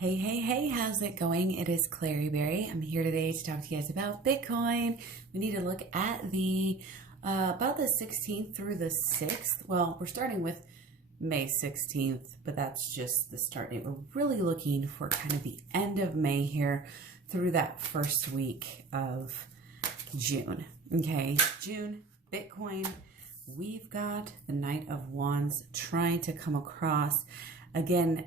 Hey, hey, hey, how's it going? It is Clary Berry. I'm here today to talk to you guys about Bitcoin. We need to look at the about the 16th through the 6th. Well, we're starting with May 16th, but that's just the start date. We're really looking for kind of the end of May here through that first week of June. Okay, June, Bitcoin. We've got the Knight of Wands trying to come across. Again,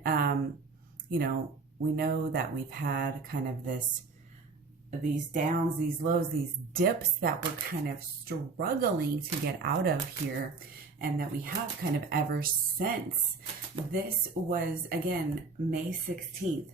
we know that we've had kind of these downs, these lows, these dips that we're kind of struggling to get out of here, and that we have kind of ever since. This was, again, May 16th,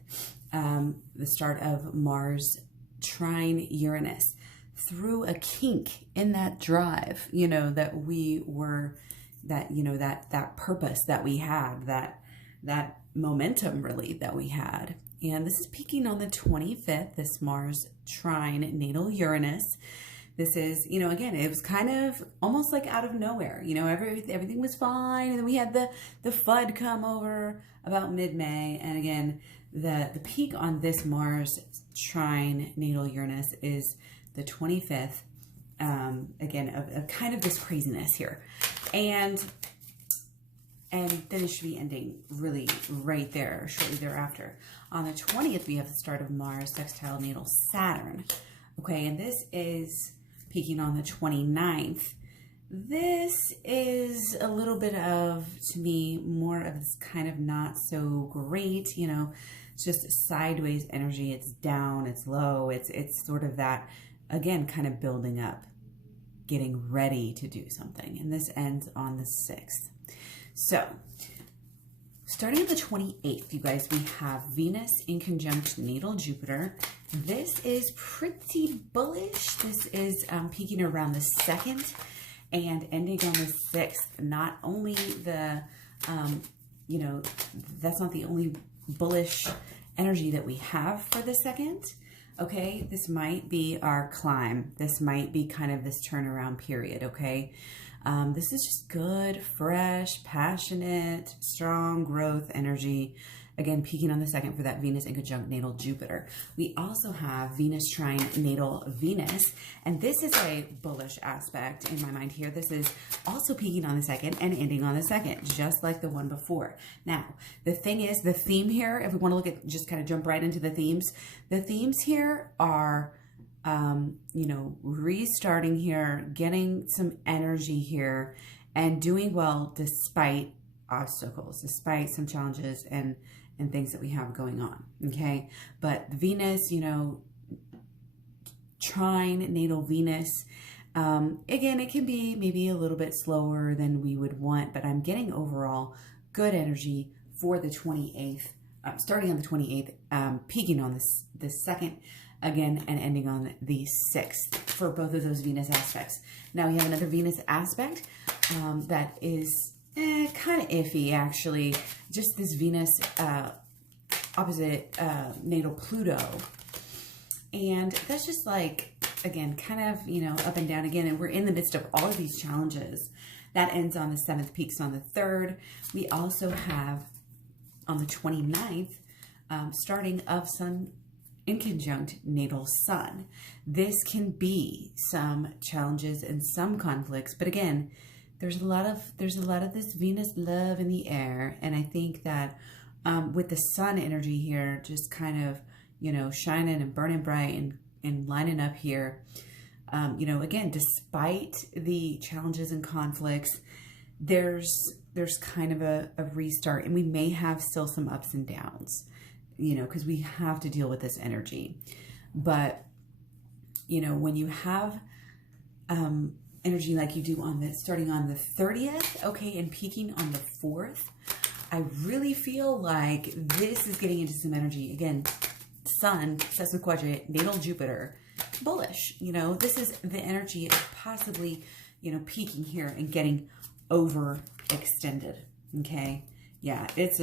the start of Mars trine Uranus. Through a kink in that drive, that we were, that purpose that we had, that momentum really that we had. And this is peaking on the 25th, this Mars trine natal Uranus. This is, again, it was kind of almost like out of nowhere. Everything was fine. And then we had the FUD come over about mid-May. And again, the peak on this Mars trine natal Uranus is the 25th, again, of kind of this craziness here. And then it should be ending really right there, shortly thereafter. On the 20th, we have the start of Mars sextile natal Saturn. Okay, and this is peaking on the 29th. This is a little bit of, to me, more of this kind of not so great, it's just sideways energy. It's down, it's low, it's sort of that, again, kind of building up, getting ready to do something. And this ends on the 6th. So, starting at the 28th, you guys, we have Venus in conjunct natal Jupiter. This is pretty bullish. This is peaking around the 2nd and ending on the 6th. Not only that's not the only bullish energy that we have for the 2nd. Okay, this might be our climb. This might be kind of this turnaround period, okay? This is just good, fresh, passionate, strong growth energy. Again, peaking on the 2nd for that Venus in conjunct natal Jupiter. We also have Venus trine natal Venus, and this is a bullish aspect in my mind here. This is also peaking on the 2nd and ending on the 2nd, just like the one before. Now, the thing is, the theme here, if we want to look at, just kind of jump right into the themes here are restarting here, getting some energy here, and doing well despite obstacles, despite some challenges and things that we have going on, okay? But Venus, trine natal Venus, again, it can be maybe a little bit slower than we would want, but I'm getting overall good energy for the 28th, starting on the 28th, peaking on the 2nd, again, and ending on the 6th for both of those Venus aspects. Now we have another Venus aspect that is kind of iffy, actually. Just this Venus opposite natal Pluto. And that's just like, again, kind of, up and down again. And we're in the midst of all of these challenges. That ends on the 7th, peaks on the 3rd. We also have on the 29th, starting of Sun in conjunct natal Sun. This can be some challenges and some conflicts, but again, there's a lot of this Venus love in the air, and I think that with the Sun energy here, just kind of shining and burning bright and lining up here, again, despite the challenges and conflicts, there's kind of a restart, and we may have still some ups and downs, because we have to deal with this energy. But, when you have energy like you do starting on the 30th, okay, and peaking on the 4th, I really feel like this is getting into some energy. Again, Sun, sesquiquadrate, natal Jupiter, bullish. This is the energy of possibly, peaking here and getting overextended, okay? Yeah, it's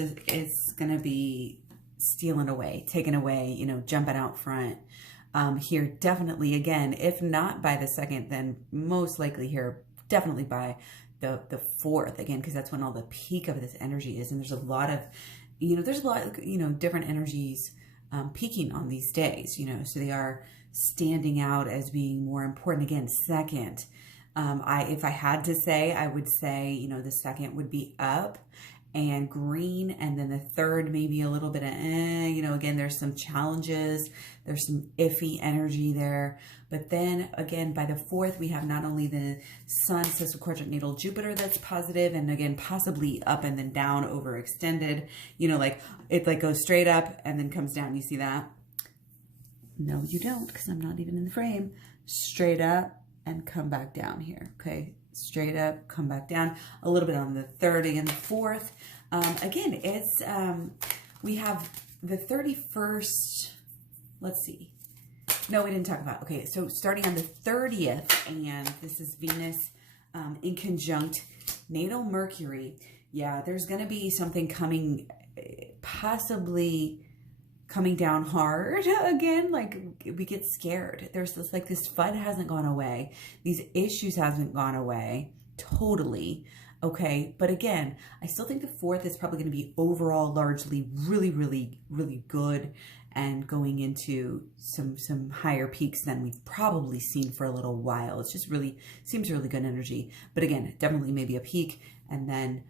going to be stealing away, taken away, jumping out front here. Definitely, again, if not by the 2nd, then most likely here, definitely by the 4th, again, because that's when all the peak of this energy is. And there's a lot of there's a lot, different energies peaking on these days, so they are standing out as being more important. Again, second, if I had to say, I would say, the second would be up and green, and then the third maybe a little bit of again, there's some challenges, there's some iffy energy there. But then again, by the fourth, we have not only the Sun sesquiquadrant natal Jupiter that's positive, and again possibly up and then down, overextended, like it like goes straight up and then comes down. You see that? No, you don't, because I'm not even in the frame. Straight up and come back down here. Okay, straight up, come back down. A little bit on the third and the fourth. Again, it's we have the 31st. Let's see. No, we didn't talk about. Okay, so starting on the 30th, and this is Venus in conjunct natal Mercury. Yeah, there's going to be something coming, possibly coming down hard again. Like we get scared. There's this like this FUD hasn't gone away. These issues hasn't gone away totally. Okay, but again, I still think the fourth is probably going to be overall largely really, really, really good, and going into some higher peaks than we've probably seen for a little while. It's just really seems really good energy. But again, definitely maybe a peak, and then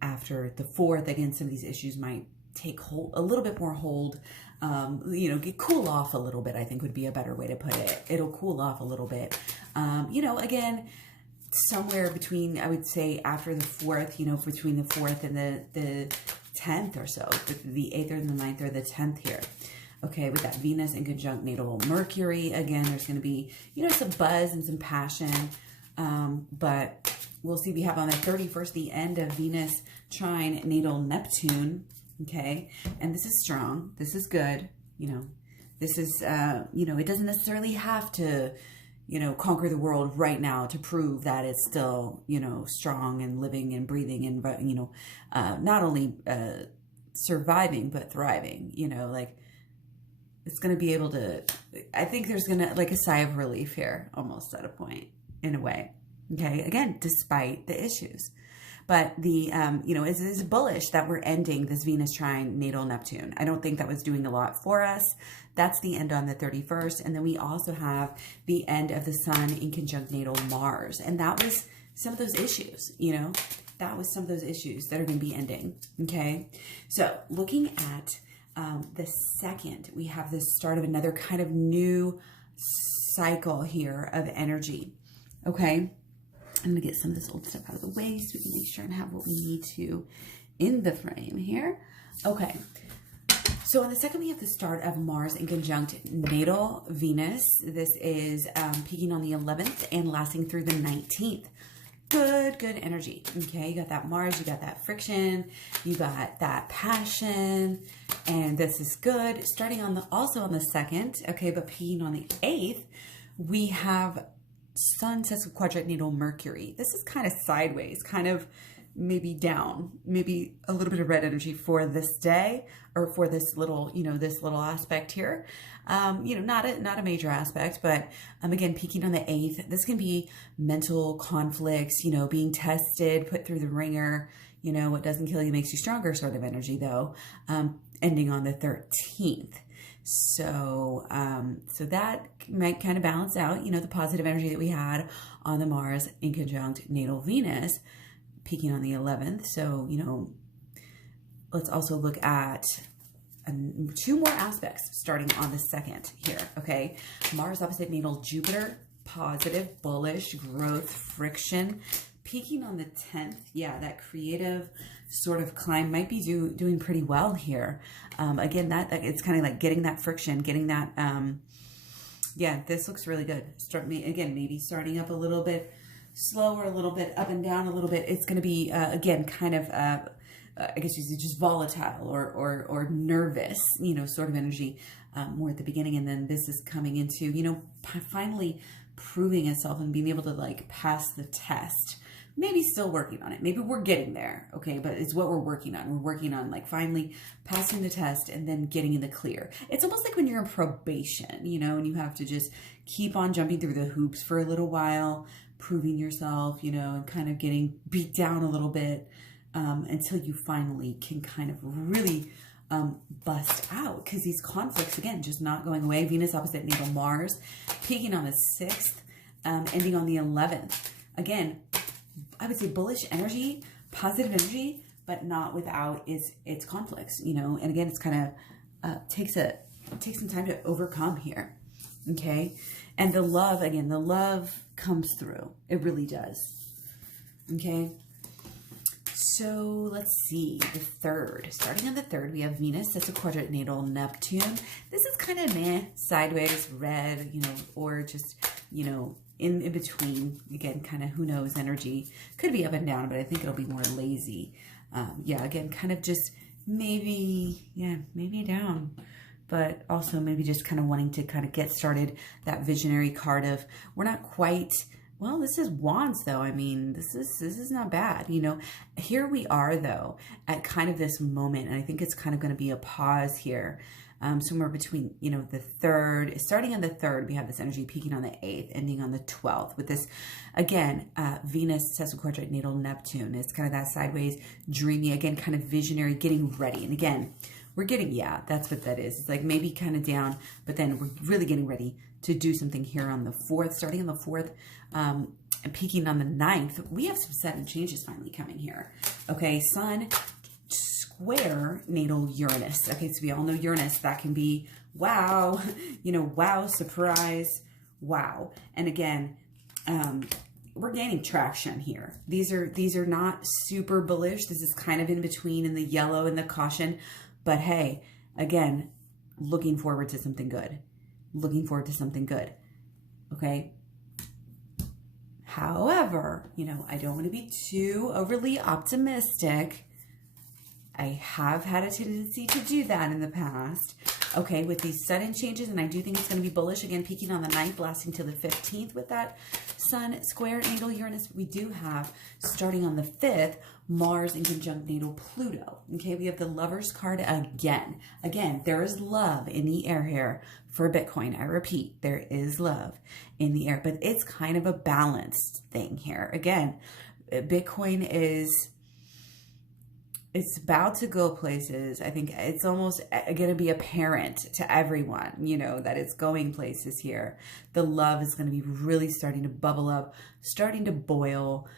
after the fourth, again, some of these issues might take hold, a little bit more hold, cool off a little bit, I think would be a better way to put it. It'll cool off a little bit. Again, somewhere between, I would say after the fourth, between the fourth and the 10th or so, the 8th or the 9th or the 10th here. Okay, with that Venus in conjunct natal Mercury, again, there's going to be, some buzz and some passion. But we'll see, we have on the 31st, the end of Venus trine natal Neptune. Okay, and this is strong. This is good. This is, it doesn't necessarily have to, conquer the world right now to prove that it's still, strong and living and breathing and, not only surviving, but thriving, like it's going to be able to, I think there's going to like a sigh of relief here almost at a point in a way. Okay, again, despite the issues. But the, it's bullish that we're ending this Venus trine natal Neptune. I don't think that was doing a lot for us. That's the end on the 31st. And then we also have the end of the Sun in conjunct natal Mars. And that was some of those issues, that was some of those issues that are going to be ending. Okay. So looking at the second, we have the start of another kind of new cycle here of energy. Okay. I'm going to get some of this old stuff out of the way so we can make sure and have what we need to in the frame here. Okay. So on the second, we have the start of Mars in conjunct natal Venus. This is peaking on the 11th and lasting through the 19th. Good energy. Okay. You got that Mars, you got that friction, you got that passion, and this is good. Starting on also on the 2nd. Okay. But peaking on the 8th, we have Sun sesquiquadrant natal Mercury. This is kind of sideways, kind of maybe down, maybe a little bit of red energy for this day, or for this little, this little aspect here. Not a major aspect, but again, peaking on the 8th. This can be mental conflicts, being tested, put through the ringer. What doesn't kill you makes you stronger sort of energy though. Ending on the 13th. So that might kind of balance out, the positive energy that we had on the Mars in conjunct natal Venus, peaking on the 11th. So, let's also look at two more aspects starting on the 2nd here. Okay. Mars opposite natal Jupiter, positive, bullish, growth, friction, peaking on the 10th. Yeah, that creative sort of climb might be doing pretty well here. Again, that it's kind of like getting that friction, getting that, yeah, this looks really good. Maybe starting up a little bit slower, a little bit up and down a little bit. It's going to be, again, kind of, I guess you say just volatile or nervous, sort of energy, more at the beginning. And then this is coming into, finally proving itself and being able to like pass the test. Maybe still working on it. Maybe we're getting there. Okay. But it's what we're working on. We're working on like finally passing the test and then getting in the clear. It's almost like when you're in probation, and you have to just keep on jumping through the hoops for a little while, proving yourself, and kind of getting beat down a little bit. until you finally can kind of really bust out, because these conflicts, again, just not going away. Venus opposite natal Mars, peaking on the 6th, ending on the 11th. Again, I would say bullish energy, positive energy, but not without its conflicts, you know. And again, it's kind of takes some time to overcome here, okay? And the love, again, the love comes through. It really does, okay? So let's see, the 3rd. Starting on the 3rd, we have Venus. That's a quadrant natal Neptune. This is kind of meh, sideways, red, you know, or just, you know, in between. Again, kind of who knows energy. Could be up and down, but I think it'll be more lazy. Yeah, again, kind of just maybe down. But also maybe just kind of wanting to kind of get started. That visionary card of, we're not quite... Well, this is Wands, though. I mean, this is not bad, you know. Here we are, though, at kind of this moment, and I think it's kind of going to be a pause here, somewhere between, you know, the 3rd. Starting on the 3rd, we have this energy peaking on the 8th, ending on the 12th. With this, again, Venus, sesquiquadrate natal Neptune. It's kind of that sideways, dreamy, again, kind of visionary, getting ready. And again, we're getting, yeah, that's what that is. It's like maybe kind of down, but then we're really getting ready to do something here on the 4th, starting on the 4th, and peaking on the 9th. We have some sudden changes finally coming here. Okay, Sun square natal Uranus. Okay, so we all know Uranus. That can be wow, you know, wow, surprise, wow. And again, we're gaining traction here. These are not super bullish. This is kind of in between in the yellow and the caution. But hey, again, looking forward to something good. Looking forward to something good. Okay. However, you know, I don't want to be too overly optimistic. I have had a tendency to do that in the past. Okay, with these sudden changes, and I do think it's going to be bullish, again, peaking on the 9th, lasting till the 15th with that Sun square natal Uranus. We do have, starting on the 5th, Mars in conjunct natal Pluto. Okay, we have the Lover's card again. Again, there is love in the air here for Bitcoin. I repeat, there is love in the air, but it's kind of a balanced thing here. Again, Bitcoin is... it's about to go places. I think it's almost going to be apparent to everyone, you know, that it's going places here. The love is going to be really starting to bubble up, starting to boil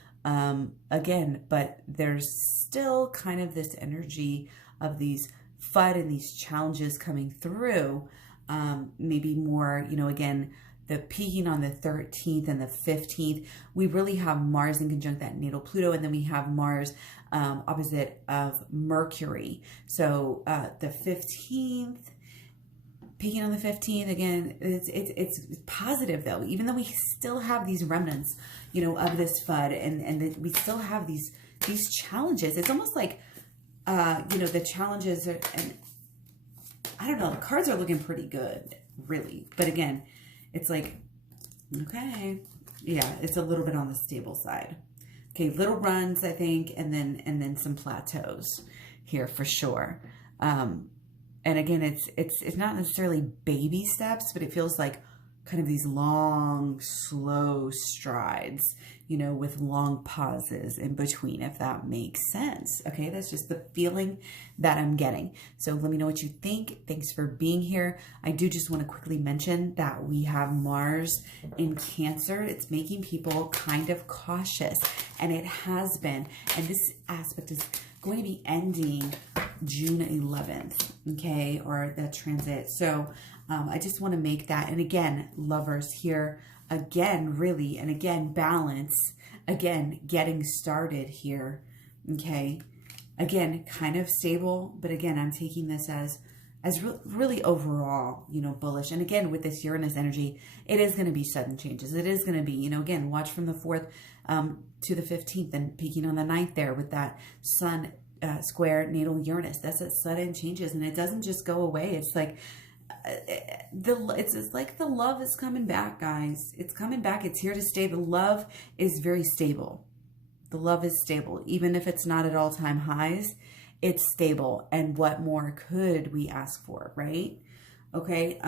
again, but there's still kind of this energy of these FUD and these challenges coming through. Maybe more, you know, again, the peaking on the 13th and the 15th, we really have Mars in conjunct that natal Pluto, and then we have Mars opposite of Mercury. So the 15th, peaking on the 15th, again, it's positive though, even though we still have these remnants, you know, of this FUD, and we still have these challenges. It's almost like, you know, the challenges are, and I don't know, the cards are looking pretty good, really. But again, it's like, okay, yeah, it's a little bit on the stable side. Okay, little runs, I think, and then some plateaus here for sure. And again, it's not necessarily baby steps, but it feels like kind of these long, slow strides, you know, with long pauses in between, if that makes sense. Okay, that's just the feeling that I'm getting. So let me know what you think. Thanks for being here. I do just want to quickly mention that we have Mars in Cancer. It's making people kind of cautious, and it has been. And this aspect is going to be ending June 11th, okay, or that transit. So I just want to make that, and again, lovers here, again, really, and again, balance, again, getting started here, okay, again, kind of stable, but again, I'm taking this as really overall, you know, bullish. And again, with this Uranus energy, it is going to be sudden changes. It is going to be, you know, again, watch from the 4th to the 15th, and peaking on the 9th there with that Sun square natal Uranus. That's a sudden changes, and it doesn't just go away. It's like it's like the love is coming back, guys. It's coming back. It's here to stay. The love is very stable. The love is stable, even if it's not at all-time highs. It's stable, and what more could we ask for, right? Okay,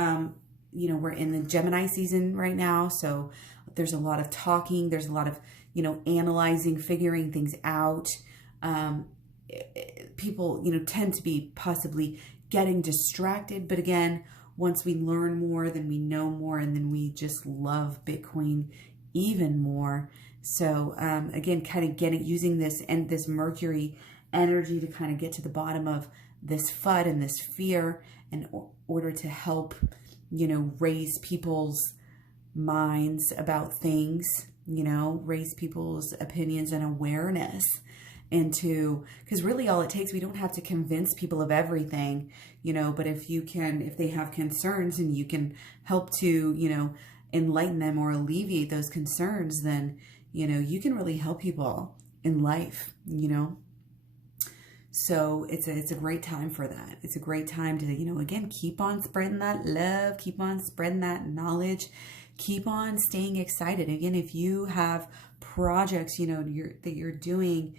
you know, we're in the Gemini season right now, so there's a lot of talking. There's a lot of, you know, analyzing, figuring things out. people, tend to be possibly getting distracted. But again, once we learn more, then we know more, and then we just love Bitcoin even more. So again, kind of using this and this Mercury energy to kind of get to the bottom of this FUD and this fear in order to help, raise people's minds about things, raise people's opinions and awareness into, because really all it takes, we don't have to convince people of everything, but if they have concerns and you can help to, enlighten them or alleviate those concerns, then, you can really help people in life, So it's a great time for that. It's a great time to, again, keep on spreading that love, keep on spreading that knowledge, keep on staying excited. Again, if you have projects, that you're doing,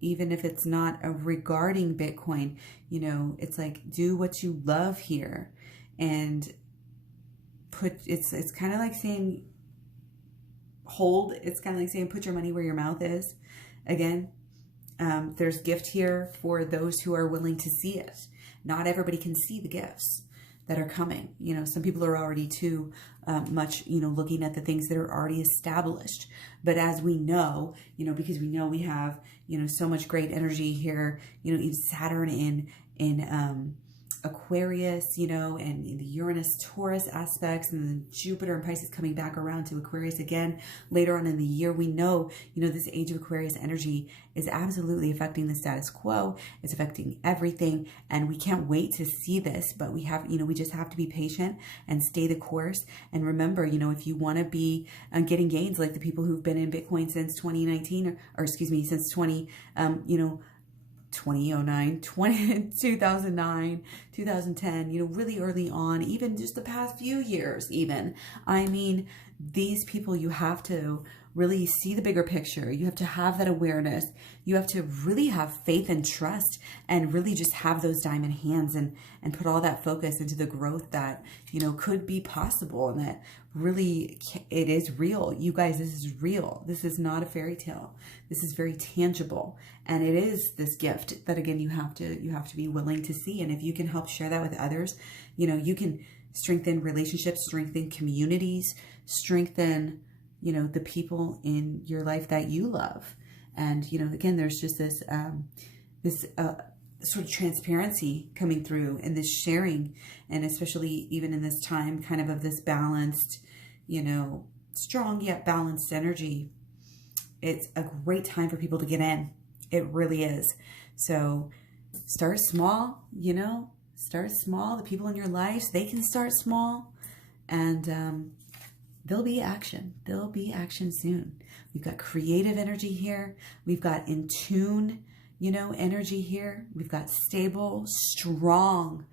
even if it's not regarding Bitcoin, it's like, do what you love here, and it's kind of like saying, it's kind of like saying, put your money where your mouth is. Again, there's gift here for those who are willing to see it. Not everybody can see the gifts that are coming. Some people are already too much, looking at the things that are already established. But as we know, because we know we have, so much great energy here, even Saturn in Aquarius, and the Uranus Taurus aspects, and then Jupiter and Pisces coming back around to Aquarius again later on in the year. We know, this age of Aquarius energy is absolutely affecting the status quo. It's affecting everything, and we can't wait to see this, but we have, we just have to be patient and stay the course. And remember, if you want to be getting gains like the people who've been in Bitcoin since 2019, or excuse me, since 2009, 2009, 2010, really early on, even just the past few years even. I mean, these people, you have to really see the bigger picture. You have to have that awareness. You have to really have faith and trust, and really just have those diamond hands and put all that focus into the growth that, could be possible, and that really it is real. You guys, this is real. This is not a fairy tale. This is very tangible, and it is this gift that, again, you have to be willing to see. And if you can help share that with others, you can strengthen relationships, strengthen communities, strengthen, the people in your life that you love. And, again, there's just this, sort of transparency coming through, and this sharing, and especially even in this time kind of this balanced, strong yet balanced energy. It's a great time for people to get in. It really is. So start small, start small. The people in your lives, they can start small, and there'll be action. There'll be action soon. We've got creative energy here. We've got in tune, energy here. We've got stable, strong,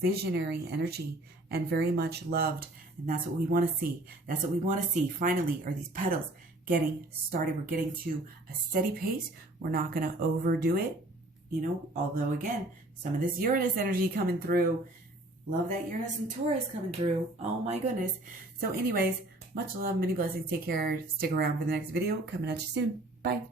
visionary energy, and very much loved. And that's what we want to see. That's what we want to see. Finally, are these petals getting started. We're getting to a steady pace. We're not going to overdo it, although, again, some of this Uranus energy coming through. Love that Uranus and Taurus coming through. Oh my goodness. So anyways, much love, many blessings. Take care. Stick around for the next video. Coming at you soon. Bye.